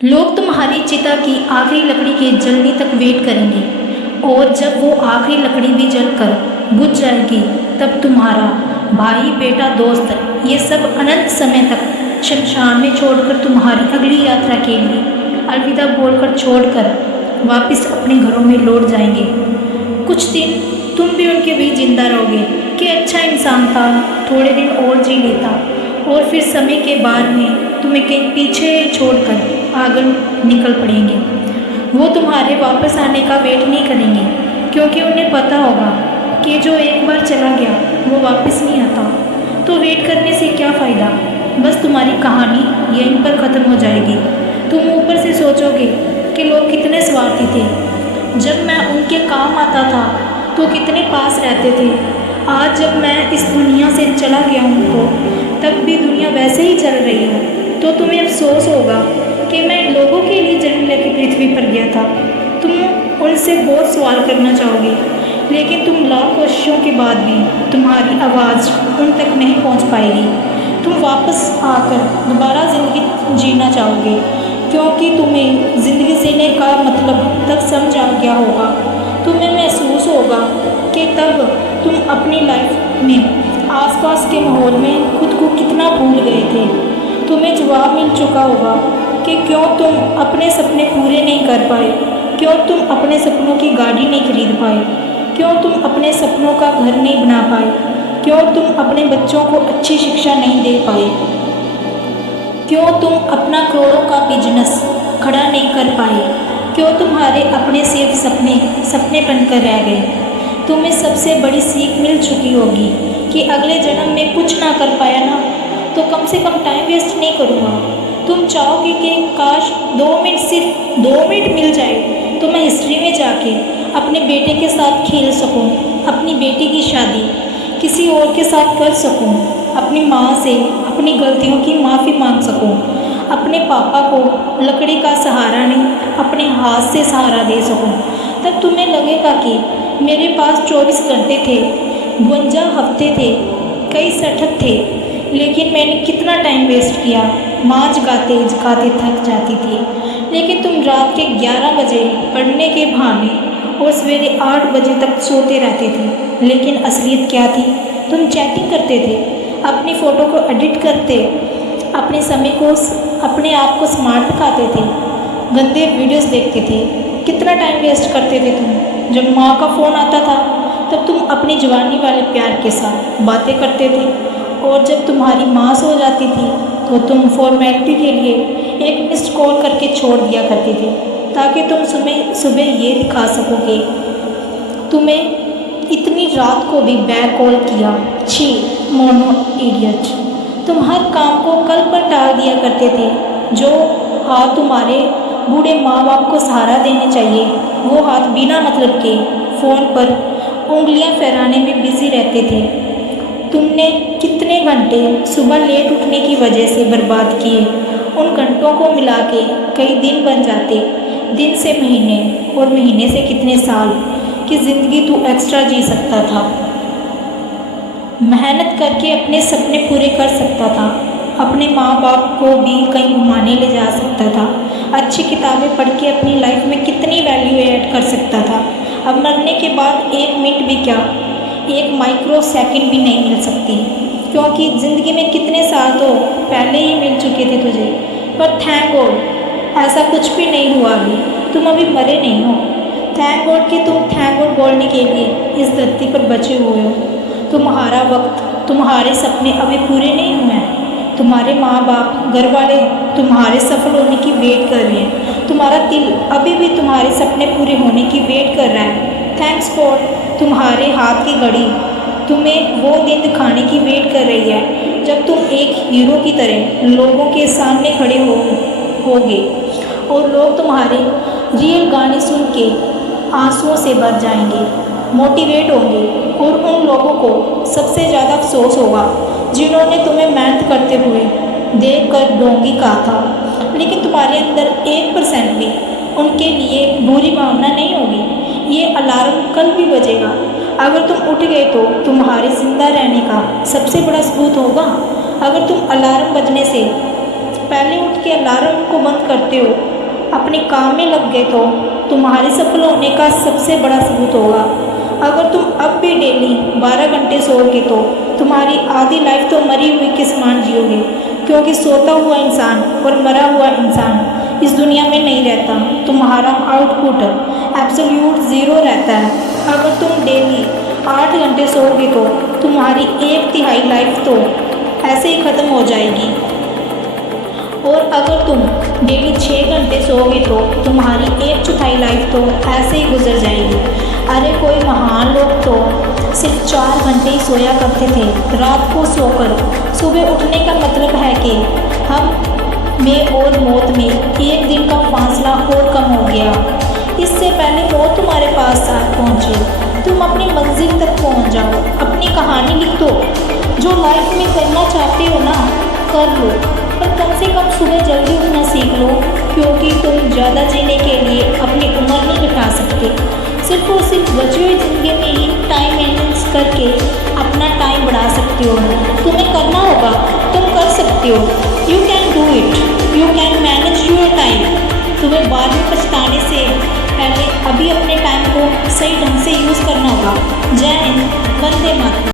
लोग तुम्हारी चिता की आखिरी लकड़ी के जलने तक वेट करेंगे और जब वो आखिरी लकड़ी भी जलकर बुझ जाएगी तब तुम्हारा भाई बेटा दोस्त ये सब अनंत समय तक शमशान में छोड़कर तुम्हारी अगली यात्रा के लिए अलविदा बोलकर छोड़कर वापस अपने घरों में लौट जाएंगे। कुछ दिन तुम भी उनके बीच जिंदा रहोगे कि अच्छा इंसान था, थोड़े दिन और जी लेता और फिर समय के बाद में तुम्हें कहीं पीछे छोड़कर आगे निकल पड़ेंगे। वो तुम्हारे वापस आने का वेट नहीं करेंगे क्योंकि उन्हें पता होगा कि जो एक बार चला गया वो वापस नहीं आता। तो वेट करने से क्या फ़ायदा, बस तुम्हारी कहानी यहीं पर ख़त्म हो जाएगी। तुम ऊपर से सोचोगे कि लोग कितने स्वार्थी थे, जब मैं उनके काम आता था तो कितने पास रहते थे, आज जब मैं इस दुनिया से चला गया हूँ तो तब भी दुनिया वैसे ही चल रही है। तो तुम्हें अफसोस होगा कि मैं लोगों के लिए जन्म लेकर पृथ्वी पर गया था। तुम उनसे बहुत सवाल करना चाहोगे लेकिन तुम लाख कोशिशों के बाद भी तुम्हारी आवाज़ उन तक नहीं पहुंच पाएगी। तुम वापस आकर दोबारा ज़िंदगी जीना चाहोगे क्योंकि तुम्हें ज़िंदगी जीने का मतलब तब समझ आ गया होगा। तुम्हें महसूस होगा कि तब तुम अपनी लाइफ में आसपास के माहौल में खुद को कितना भूल गए थे। तुम्हें जवाब मिल चुका होगा कि क्यों तुम अपने सपने पूरे नहीं कर पाए, क्यों तुम अपने सपनों की गाड़ी नहीं खरीद पाए, क्यों तुम अपने सपनों का घर नहीं बना पाए, क्यों तुम अपने बच्चों को अच्छी शिक्षा नहीं दे पाए, क्यों तुम अपना करोड़ों का बिजनेस खड़ा नहीं कर पाए, क्यों तुम्हारे अपने सिर्फ सपने सपने बनकर रह गए। तुम्हें सबसे बड़ी सीख मिल चुकी होगी कि अगले जन्म में कुछ ना कर पाया ना तो कम से कम टाइम वेस्ट नहीं करूँगा। तुम चाहोगे कि काश 2 मिनट, सिर्फ 2 मिनट मिल जाए तो मैं हिस्ट्री में जाके अपने बेटे के साथ खेल सकूं, अपनी बेटी की शादी किसी और के साथ कर सकूं, अपनी माँ से अपनी गलतियों की माफ़ी मांग सकूं, अपने पापा को लकड़ी का सहारा नहीं अपने हाथ से सहारा दे सकूं। तब तुम्हें लगेगा कि मेरे पास 24 घंटे थे, 52 हफ्ते थे, कई सठक थे, लेकिन मैंने कितना टाइम वेस्ट किया। माँ जगाते जगाते थक जाती थी लेकिन तुम रात के 11 बजे पढ़ने के बहाने और सवेरे 8 बजे तक सोते रहते थे। लेकिन असलियत क्या थी, तुम चैटिंग करते थे, अपनी फ़ोटो को एडिट करते, अपने समय को अपने आप को स्मार्ट दिखाते थे, गंदे वीडियोस देखते थे। कितना टाइम वेस्ट करते थे तुम। जब माँ का फ़ोन आता था तब तुम अपनी जवानी वाले प्यार के साथ बातें करते थे और जब तुम्हारी माँ सो जाती थी तो तुम फॉर्मेलिटी के लिए एक मिस्ड कॉल करके छोड़ दिया करते थे ताकि तुम सुबह सुबह ये दिखा सकोगे तुम्हें इतनी रात को भी बैक कॉल किया। छी मोनो इडियट। तुम हर काम को कल पर टाल दिया करते थे। जो हाथ तुम्हारे बूढ़े माँ बाप को सहारा देने चाहिए वो हाथ बिना मतलब के फ़ोन पर उंगलियां फहराने में बिजी रहते थे। तुमने कितने घंटे सुबह लेट उठने की वजह से बर्बाद किए। उन घंटों को मिला के कई दिन बन जाते, दिन से महीने और महीने से कितने साल की ज़िंदगी तू एक्स्ट्रा जी सकता था, मेहनत करके अपने सपने पूरे कर सकता था, अपने माँ बाप को भी कहीं घुमाने ले जा सकता था, अच्छी किताबें पढ़ के अपनी लाइफ में कितनी वैल्यू ऐड कर सकता था। अब मरने के बाद 1 मिनट भी क्या, 1 माइक्रो सेकंड भी नहीं मिल सकती क्योंकि ज़िंदगी में कितने साल तो पहले ही मिल चुके थे तुझे। पर थैंक गॉड ऐसा कुछ भी नहीं हुआ अभी, तुम अभी मरे नहीं हो। थैंक गॉड कि तुम थैंक गॉड बोलने के लिए इस धरती पर बचे हुए हो। तुम्हारा वक्त, तुम्हारे सपने अभी पूरे नहीं हुए हैं। तुम्हारे माँ बाप, घर वाले तुम्हारे सफल होने की वेट कर रहे हैं। तुम्हारा दिल अभी भी तुम्हारे सपने पूरे होने की वेट कर रहा है। थैंक्स गॉड तुम्हारे हाथ की घड़ी तुम्हें वो दिन दिखाने की वेट कर रही है जब तुम एक हीरो की तरह लोगों के सामने खड़े होगे और लोग तुम्हारे रियल गाने सुन के आंसुओं से भर जाएंगे, मोटिवेट होंगे। और उन लोगों को सबसे ज़्यादा अफसोस होगा जिन्होंने तुम्हें मेहनत करते हुए देख कर डोंगी कहा था लेकिन तुम्हारे अंदर 1% भी उनके लिए बुरी भावना नहीं होगी। ये अलार्म कल भी बजेगा, अगर तुम उठ गए तो तुम्हारे ज़िंदा रहने का सबसे बड़ा सबूत होगा। अगर तुम अलार्म बजने से पहले उठ के अलार्म को बंद करते हो, अपने काम में लग गए तो तुम्हारे सफल होने का सबसे बड़ा सबूत होगा। अगर तुम अब भी डेली 12 घंटे सोओगे तो तुम्हारी आधी लाइफ तो मरी हुई के समान जियोगे, क्योंकि सोता हुआ इंसान और मरा हुआ इंसान इस दुनिया में नहीं रहता। तुम्हारा आउटपुट एब्सोल्यूट ज़ीरो रहता है। अगर तुम डेली 8 घंटे सोओगे तो तुम्हारी 1/3 लाइफ तो ऐसे ही ख़त्म हो जाएगी, और अगर तुम डेली 6 घंटे सोओगे तो तुम्हारी 1/4 लाइफ तो ऐसे ही गुजर जाएगी। अरे कोई महान लोग तो सिर्फ 4 घंटे ही सोया करते थे। रात को सोकर सुबह उठने का मतलब है कि हम में और मौत में 1 दिन का फासला और कम हो गया। इससे पहले मौत तुम्हारे पास पहुँचे तुम अपनी मंजिल तक पहुँच जाओ। अपनी कहानी लिख दो, जो लाइफ में करना चाहते हो ना कर लो, पर कम से कम सुबह जल्दी उठना सीख लो, क्योंकि तुम ज़्यादा जीने के लिए अपनी उम्र नहीं घटा सकते। सिर्फ और सिर्फ बची हुई ज़िंदगी में ही टाइम मैनेज करके अपना टाइम बढ़ा सकते हो। तुम्हें करना होगा, तुम कर सकते हो। You can do it, you can manage your time. तुम्हें बाद में पछताने से पहले अभी अपने टाइम को सही ढंग से यूज़ करना होगा। जय हिंद, वंदे मातरम।